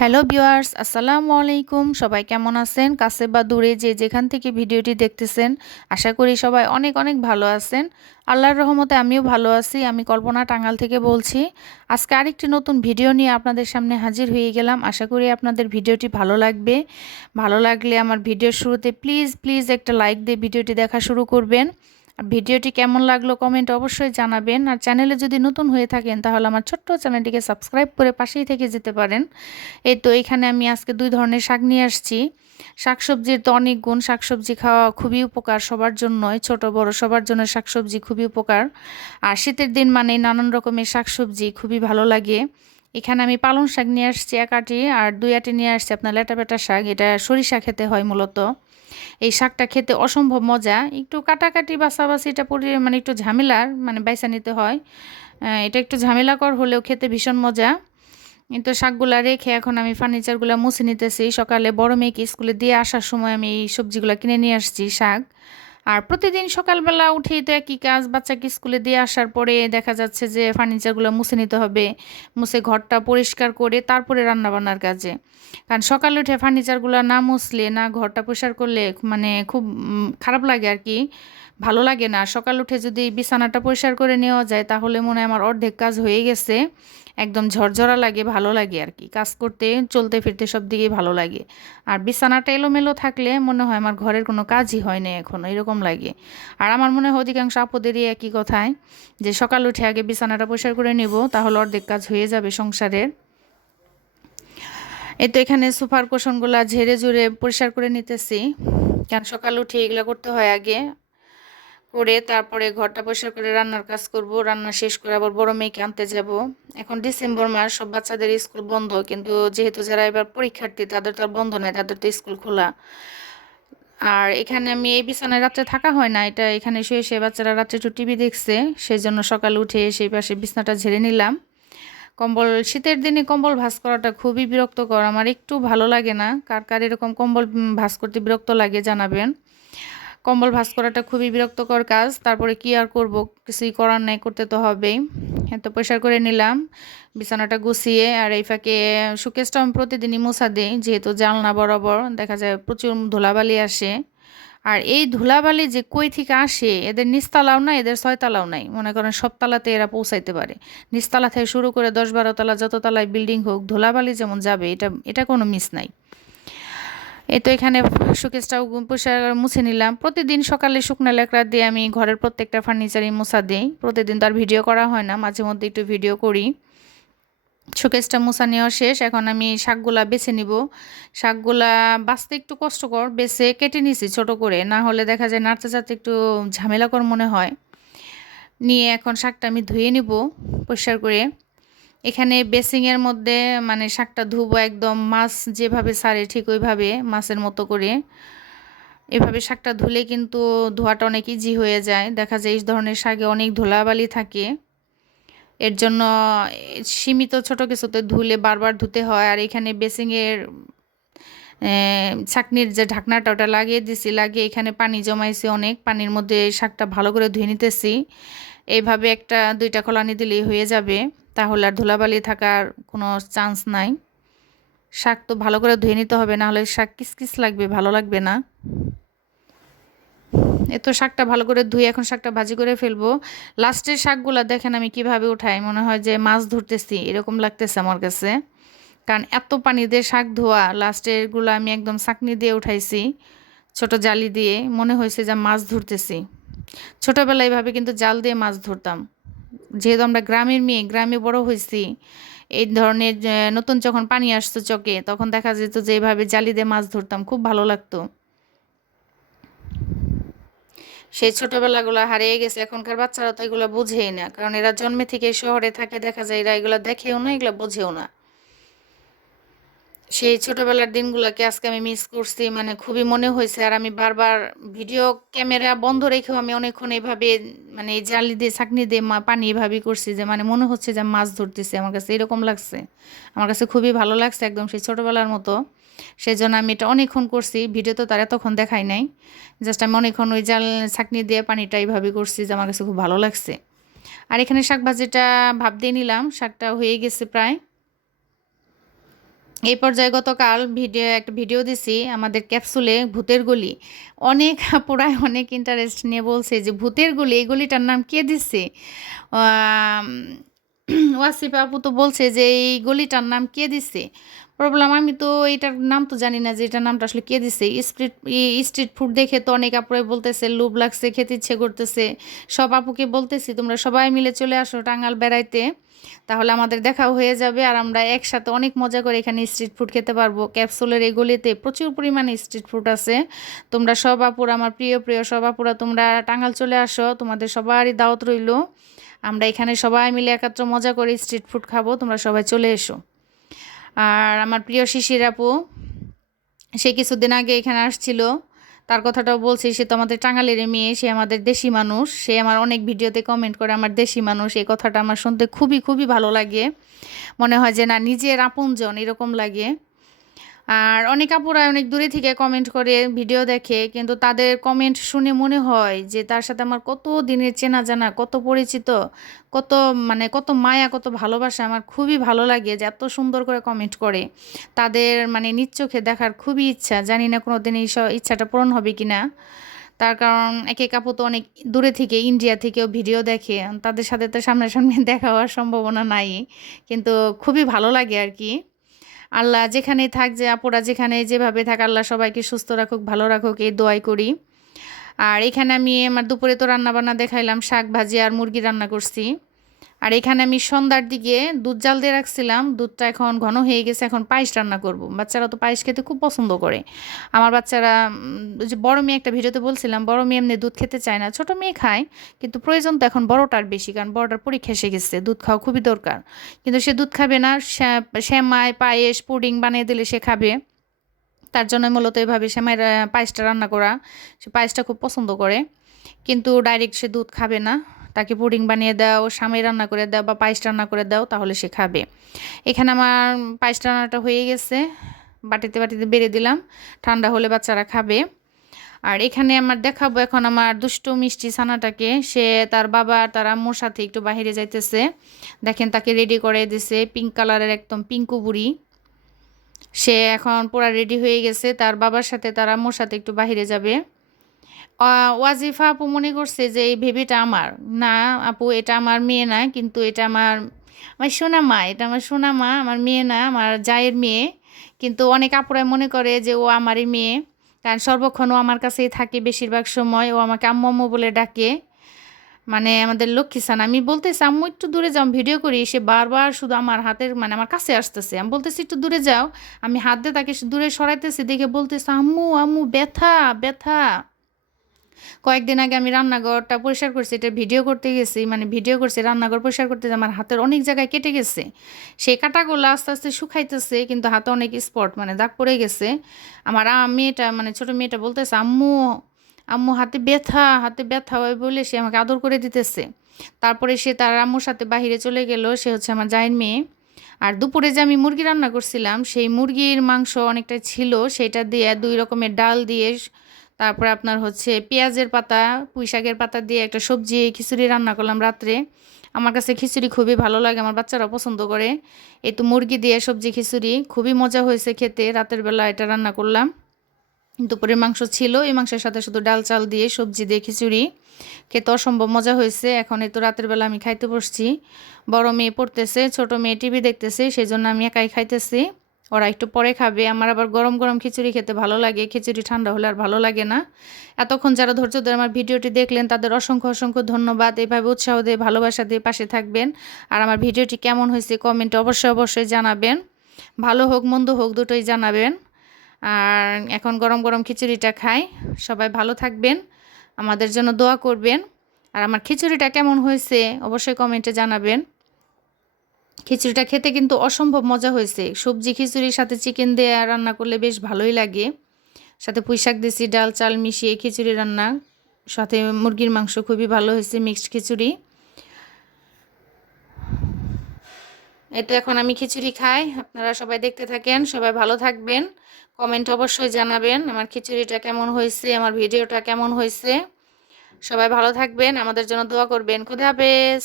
Hello viewers, আসসালামু আলাইকুম। সবাই কেমন আছেন? কাছে বা দূরে যে যেখান থেকে ভিডিওটি দেখতেছেন, আশা করি সবাই অনেক অনেক ভালো আছেন। আল্লাহর রহমতে আমিও ভালো আছি, আমি কল্পনা টাঙ্গাল থেকে বলছি। আজকে আরেকটি নতুন ভিডিও নিয়ে আপনাদের সামনে হাজির হয়ে গেলাম। আশা করি আপনাদের ভিডিওটি ভালো লাগবে। ভালো লাগলে আমার ভিডিওর শুরুতে প্লিজ প্লিজ একটা লাইক দিয়ে ভিডিওটি দেখা শুরু করবেন। আর ভিডিওটি কেমন লাগল কমেন্ট অবশ্যই জানাবেন। আর চ্যানেলে যদি নতুন হয়ে থাকেন, তাহলে আমার ছোট্ট চ্যানেলটিকে সাবস্ক্রাইব করে পাশেই থেকে যেতে পারেন। এই তো এখানে আমি আজকে দুই ধরনের শাক নিয়ে আসছি। শাকসবজির তো অনেক গুণ, শাকসবজি খাওয়া খুবই উপকার সবার জন্যই, ছোট বড় সবার জন্য শাকসবজি খুবই উপকার। আর শীতের দিন মানে নানান রকমের শাকসবজি খুবই ভালো লাগে। এখানে আমি পালং শাক নিয়ে আসছি এক আটি, আর দুই আটি নিয়ে আসছি আপনার লেটা পেটা শাক, এটা সরিষা খেতে হয় মূলত। এই শাকটা খেতে অসম্ভব মজা। একটু কাটাকাটি বাছাবাছি এটা পরি মানে একটু ঝামেলার মানে বাইসা নিতে হয়। এটা একটু ঝামেলাকর হলেও খেতে ভীষণ মজা। কিন্তু শাকগুলা রেখে এখন আমি ফার্নিচারগুলো মুছে নিতেছি। সকালে বড় মেয়েকে স্কুলে দিয়ে আসার সময় আমি এই সবজিগুলো কিনে নিয়ে আসছি শাক। আর প্রতিদিন সকালবেলা উঠেই তো একই কাজ বাচ্চাকে স্কুলে দিয়ে আসার পরে দেখা যাচ্ছে যে ফার্নিচারগুলো মুছে নিতে হবে, মুছে ঘরটা পরিষ্কার করে তারপরে রান্নাবান্নার কাজে। কারণ সকালে উঠে ফার্নিচারগুলো না মুছলে, না ঘরটা পরিষ্কার করলে মানে খুব খারাপ লাগে আর কি, ভালো লাগে না। সকাল উঠে যদি বিছানাটা পরিষ্কার করে নেওয়া যায় তাহলে মনে হয় আমার অর্ধেক কাজ হয়ে গেছে। একদম ঝরঝরা লাগে, ভালো লাগে আর কি কাজ করতে, চলতে, ফিরতে সব দিকেই ভালো লাগে। আর বিছানাটা এলোমেলো থাকলে মনে হয় আমার ঘরের কোনো কাজই হয় না এখন, এরকম লাগে। আর আমার মনে হয় অধিকাংশ আপদেরই একই কথায় যে সকাল উঠে আগে বিছানাটা পরিষ্কার করে নেব, তাহলে অর্ধেক কাজ হয়ে যাবে সংসারের। এই তো এখানে সুপার কোশনগুলো ঝেড়ে ঝুড়ে পরিষ্কার করে নিতেছি। কারণ সকাল উঠে এগুলো করতে হয় আগে। করে তারপরে ঘরটা পরিষ্কার করে রান্নার কাজ করব, রান্না শেষ করে আবার বড় মেয়েকে আনতে যাব। এখন ডিসেম্বর মাস, সব বাচ্চাদের স্কুল বন্ধ, কিন্তু যেহেতু যারা এবার পরীক্ষার্থী, তাদের তো আর বন্ধ নেই, তাদের তো স্কুল খোলা। আর এখানে আমি এই বিছানায় রাত্রে থাকা হয় না, এটা এখানে শুয়ে সে বাচ্চারা রাত্রে একটু টিভি দেখছে সেই জন্য সকাল উঠে সেই পাশে বিছানাটা ঝেড়ে নিলাম। কম্বল, শীতের দিনে কম্বল ভাস করাটা খুবই বিরক্তকর, আমার একটু ভালো লাগে না, কার কার এরকম কম্বল ভাস করতে বিরক্ত লাগে জানাবেন। কম্বল ভাস করাটা খুবই বিরক্তকর কাজ। তারপরে কি আর করব? কিছুই করার নাই, করতে তো হবেই। এত পরিষ্কার করে নিলাম, বিছানাটা গুছিয়ে, আর এই ফাঁকে সুকেশটা আমি প্রতিদিনই মোছা দিই, যেহেতু জালনা বরাবর, দেখা যায় প্রচুর ধুলাবালি আসে। আর এই ধুলাবালি যে কই থেকে আসে, এদের নিস্তালাও নাই, এদের ছয়তলাও নাই। মনে করেন সব তালাতে এরা পৌঁছাইতে পারে। নিস্তালা থেকে শুরু করে দশ বারো তলা, যত তলায় বিল্ডিং হোক, ধুলাবালি যেমন যাবে, এটা এটা কোনো মিস নাই। এই তো এখানে শোকেসটাও পরিষ্কার মুছে নিলাম। প্রতিদিন সকালে শুকনো লেকড়া দিয়ে আমি ঘরের প্রত্যেকটা ফার্নিচারই মোছা দিই। প্রতিদিন তো আর ভিডিও করা হয় না, মাঝে মধ্যে একটু ভিডিও করি। শোকেসটা মোছা নেওয়া শেষ, এখন আমি শাকগুলা বেছে নিব। শাকগুলা বাঁচতে একটু কষ্টকর, বেছে কেটে নিছি ছোট করে, না হলে দেখা যায় নাড়তে চাড়তে একটু ঝামেলাকর মনে হয়। নিয়ে এখন শাকটা আমি ধুয়ে নিব পরিষ্কার করে। এখানে বেসিংয়ের মধ্যে মানে শাকটা ধুবো একদম, মাছ যেভাবে সারে ঠিক ওইভাবে মাছের মতো করে। এভাবে শাকটা ধুলে কিন্তু ধোয়াটা অনেক ইজি হয়ে যায়। দেখা যায় এই ধরনের শাকে অনেক ধুলাবালি থাকে। এর জন্য সীমিত ছোট কিছুতে ধুলে বারবার ধুতে হয়। আর এখানে বেসিংয়ের ছাকনির যে ঢাকনাটা ওটা লাগিয়ে দিছি, লাগিয়ে এখানে পানি জমাইছি অনেক। পানির মধ্যে শাকটা ভালো করে ধুয়ে নিতেছি। এইভাবে একটা দুইটা কলানি দিলেই হয়ে যাবে। তাহলে আর ধুলাবালি থাকার কোনো চান্স নাই। শাক তো ভালো করে ধুয়ে নিতে হবে না হলে শাক কিস লাগবে, ভালো লাগবে না। এত শাকটা ভালো করে ধুয়ে এখন শাকটা ভাজি করে ফেলব। লাস্টের শাকগুলো দেখেন আমি কীভাবে উঠাই, মনে হয় যে মাছ ধরতেছি, এরকম লাগতেছে আমার কাছে। কারণ এত পানি দিয়ে শাক ধোয়া লাস্টেরগুলো আমি একদম চাকনি দিয়ে উঠাইছি, ছোট জালি দিয়ে, মনে হয়েছে যে মাছ ধরতেছি। ছোটোবেলায় ভাবে কিন্তু জাল দিয়ে মাছ ধরতাম। যেহেতু আমরা গ্রামের মেয়ে, গ্রামে বড় হয়েছি, এই ধরনের নতুন যখন পানি আসতো চকে, তখন দেখা যেত যে এভাবে জালি দিয়ে মাছ ধরতাম, খুব ভালো লাগতো। সেই ছোটবেলাগুলো হারিয়ে গেছে, এখনকার বাচ্চারা তো এগুলো বুঝেই না, কারণ এরা জন্মে থেকে শহরে থাকে, দেখা যায় এরা এগুলো দেখেও না, এগুলো বোঝেও না। সেই ছোটবেলার দিনগুলোকে আজকে আমি মিস করছি মানে খুবই মনে হয়েছে। আর আমি বারবার ভিডিও ক্যামেরা বন্ধ রেখেও আমি অনেকক্ষণ এভাবে মানে জালি দিয়ে ছাকনি দিয়ে পানি এভাবেই করছি যে মানে মনে হচ্ছে যে মাছ ধরতেছে। আমার কাছে এরকম লাগছে। আমার কাছে খুবই ভালো লাগছে একদম সেই ছোটোবেলার মতো। সেই জন্য আমি এটা অনেকক্ষণ করছি। ভিডিও তো তারা তখন দেখাই নাই। জাস্ট আমি অনেকক্ষণ ওই জাল ছাকনি দিয়ে, পানিটা এইভাবে করছি যে আমার কাছে খুব ভালো লাগছে। আর এখানে শাক ভাজিটা ভাব দিয়ে নিলাম। শাকটা হয়ে গেছে প্রায়। এই পর্যায়ে গতকাল ভিডিও, একটা ভিডিও দিছি আমাদের ক্যাপসুলে ভূতের গলি। অনেক পুরায় অনেক ইন্টারেস্ট নিয়ে বলছে যে, ভূতের গলি, এই গলিটার নাম কে দিচ্ছে ওয়াসিফ আপু তো বলছে যে, এই গলিটার নাম কে দিচ্ছে প্রবলেম আমি তো এটার নাম তো জানি না যে এটার নামটা আসলে কে দিছে। স্ট্রিট স্ট্রিট ফুড দেখে তো অনেক আপুরাই বলতেছে, লোভ লাগছে, খেতে ইচ্ছে করতেছে। সব আপুকে বলতেছি, তোমরা সবাই মিলে চলে আসো টাঙ্গাল বেড়াইতে। তাহলে আমাদের দেখাও হয়ে যাবে আর আমরা একসাথে অনেক মজা করে এখানে স্ট্রিট ফুড খেতে পারব। ক্যাপসুলের এই গলিতে প্রচুর পরিমাণে স্ট্রিট ফুড আছে। তোমরা সব আপুরা, আমার প্রিয় প্রিয় সব আপুরা, তোমরা টাঙ্গাল চলে আসো। তোমাদের সবারই দাওয়াত রইল। আমরা এখানে সবাই মিলে একাত্র মজা করে স্ট্রিট ফুড খাব। তোমরা সবাই চলে এসো। আর আমার প্রিয় শিশির আপু, সে কিছুদিন আগে এখানে আসছিল। তার কথাটাও বলছি, সে তো আমাদের টাঙ্গালের মেয়ে, সে আমাদের দেশি মানুষ। সে আমার অনেক ভিডিওতে কমেন্ট করে, আমার দেশি মানুষ। এই কথাটা আমার শুনতে খুবই খুবই ভালো লাগে। মনে হয় যে না, নিজের আপনজন এরকম লাগে। আর অনেক আপুরা অনেক দূরে থেকে কমেন্ট করে ভিডিও দেখে, কিন্তু তাদের কমেন্ট শুনে মনে হয় যে তার সাথে আমার কত দিনের চেনা জানা, কত পরিচিত, কত মানে কত মায়া, কত ভালোবাসা আমার খুবই ভালো লাগে যে এত সুন্দর করে কমেন্ট করে। তাদের মানে নিচ্চোখে দেখার খুবই ইচ্ছা, জানি না কোনো দিন এই ইচ্ছাটা পূরণ হবে কি না তার কারণ এক এক আপু তো অনেক দূরে থেকে ইন্ডিয়া থেকেও ভিডিও দেখে, তাদের সাথে তো সামনাসামনি দেখা হওয়ার সম্ভাবনা নাই, কিন্তু খুবই ভালো লাগে আর কি। আল্লাহ যেখানে থাক, যে আপুরা যেখানে যেভাবে থাক, আল্লাহ সবাইকে সুস্থ রাখুক, ভালো রাখুক, এই দোয়াই করি। আর এখানে আমি আমার দুপুরে তো রান্নাবান্না দেখাইলাম, শাক ভাজি আর মুরগি রান্না করছি। আর এখানে আমি সন্ধ্যার দিকে দুধ জাল দিয়ে রাখছিলাম। দুধটা এখন ঘন হয়ে গেছে, এখন পায়েস রান্না করব। বাচ্চারা তো পায়েস খেতে খুব পছন্দ করে। আমার বাচ্চারা যে বড় মেয়ে একটা ভিডিওতে বলছিলাম, বড় মেয়ে এমনি দুধ খেতে চায় না। ছোট মেয়ে খায়, কিন্তু প্রয়োজন তো এখন বড়টার বেশি, কারণ বড়টার পরীক্ষা এসে গেছে। দুধ খাওয়া খুবই দরকার। কিন্তু সে দুধ খাবে না শ্যামায় পায়েস, পুডিং বানিয়ে দিলে সে খাবে। তার জন্য মূলত এভাবে শ্যামাইয়ের পায়েসটা রান্না করা। সে পায়েসটা খুব পছন্দ করে, কিন্তু ডাইরেক্ট সে দুধ খাবে না। তাকে পুডিং বানিয়ে দাও, স্বামী রান্না করে দাও বা পায়েস রান্না করে দাও, তাহলে সে খাবে। এখানে আমার পায়েস রান্নাটা হয়ে গেছে। বাটিতে বাটিতে বেড়ে দিলাম। ঠান্ডা হলে বাচ্চারা খাবে। আর এখানে আমার দেখাবো এখন আমার দুষ্টু মিষ্টি ছানাটাকে। সে তার বাবা তার আম্মুর সাথে একটু বাহিরে যাইতেছে। দেখেন তাকে রেডি করে দিছে পিঙ্ক কালারের একদম পিঙ্কু বুড়ি সে এখন পুরা রেডি হয়ে গেছে। তার বাবার সাথে তার আম্মুর সাথে একটু বাহিরে যাবে। ওয়াজিফা আপু মনে করছে যে এই ভেবিটা আমার। না, আপু, এটা আমার মেয়ে না, কিন্তু এটা আমার আমার সোনা মা এটা আমার সোনা মা আমার মেয়ে না, আমার জায়ের মেয়ে। কিন্তু অনেক আপুরাই মনে করে যে ও আমারই মেয়ে। কারণ সর্বক্ষণ ও আমার কাছেই থাকে বেশিরভাগ সময়, ও আমাকে আম্মু আম্মু বলে ডাকে। মানে আমাদের লক্ষ্মী সান আমি বলতেছি, আম্মু, একটু দূরে যাও ভিডিও করি। সে বারবার শুধু আমার হাতের মানে আমার কাছে আসতেছে। আমি বলতেছি, একটু দূরে যাও। আমি হাত দিয়ে তাকে দূরে সরাইতেছি, দেখে বলতেছি, আম্মু আম্মু, ব্যথা ব্যথা। কয়েকদিন আগে আমি রান্নাঘরটা পরিষ্কার করছি, এটা ভিডিও করতে গেছি মানে ভিডিও করছি, রান্নাঘর পরিষ্কার করতে আমার হাতের অনেক জায়গায় কেটে গেছে। সেই কাটাগুলো আস্তে আস্তে শুকাইতেছে, কিন্তু হাতে অনেক স্পট মানে দাগ পড়ে গেছে। আমার মেয়েটা মানে ছোট মেয়েটা বলতেছে, আম্মু আম্মু, হাতে ব্যথা হাতে ব্যথা হয় বলে সে আমাকে আদর করে দিতেছে। তারপরে সে তার আম্মুর সাথে বাহিরে চলে গেল, সে হচ্ছে আমার জায়ের মেয়ে। আর দুপুরে যে আমি মুরগি রান্না করছিলাম, সেই মুরগির মাংস অনেকটা ছিল, সেটা দিয়ে দুই রকমের ডাল দিয়ে তারপরে আপনার হচ্ছে পেঁয়াজের পাতা পুঁই শাকের পাতা দিয়ে একটা সবজি, খিচুড়ি রান্না করলাম রাত্রে। আমার কাছে খিচুড়ি খুবই ভালো লাগে, আমার বাচ্চারা পছন্দ করে। এই তো মুরগি দিয়ে সবজি, খিচুড়ি, খুবই মজা হয়েছে খেতে, রাতের বেলা এটা রান্না করলাম। দুপুরের মাংস ছিল, এই মাংসের সাথে শুধু ডাল চাল দিয়ে সবজি দিয়ে খিচুড়ি। খেতে অসম্ভব মজা হয়েছে, এখন এই তো রাতের বেলা আমি খাইতে বসছি। বড় মেয়ে পড়তেছে, ছোট মেয়ে টিভি দেখতেছে সেই জন্য আমি একাই খাইতেছি। ওরা একটু পরে খাবে। আমার আবার গরম গরম খিচুড়ি খেতে ভালো লাগে। খিচুড়ি ঠান্ডা হলে আর ভালো লাগে না। এতক্ষণ যারা ধৈর্য ধরে আমার ভিডিওটি দেখলেন, তাদের অসংখ্য অসংখ্য ধন্যবাদ। এইভাবে উৎসাহ দিয়ে, ভালোবাসা দিয়ে পাশে থাকবেন। আর আমার ভিডিওটি কেমন হয়েছে কমেন্টে অবশ্যই অবশ্যই জানাবেন। ভালো হোক, মন্দ হোক, দুটোই জানাবেন। আর এখন গরম গরম খিচুড়িটা খাই। সবাই ভালো থাকবেন, আমাদের জন্য দোয়া করবেন। আর আমার খিচুড়িটা কেমন হয়েছে অবশ্যই কমেন্টে জানাবেন। খিচুড়িটা খেতে কিন্তু অসম্ভব মজা হয়েছে। সবজি, খিচুড়ির সাথে চিকেন দিয়ে রান্না করলে বেশ ভালোই লাগে। সাথে পুঁই শাক দিয়েছি, ডাল, চাল মিশিয়ে খিচুড়ি রান্না। সাথে মুরগির মাংস খুবই ভালো হয়েছে মিক্সড খিচুড়ি। এটা এখন আমি খিচুড়ি খাই। আপনারা সবাই দেখতে থাকেন, সবাই ভালো থাকবেন। কমেন্ট অবশ্যই জানাবেন আমার খিচুড়িটা কেমন হয়েছে, আমার ভিডিওটা কেমন হয়েছে। সবাই ভালো থাকবেন, আমাদের জন্য দোয়া করবেন। খুদে হাফেজ।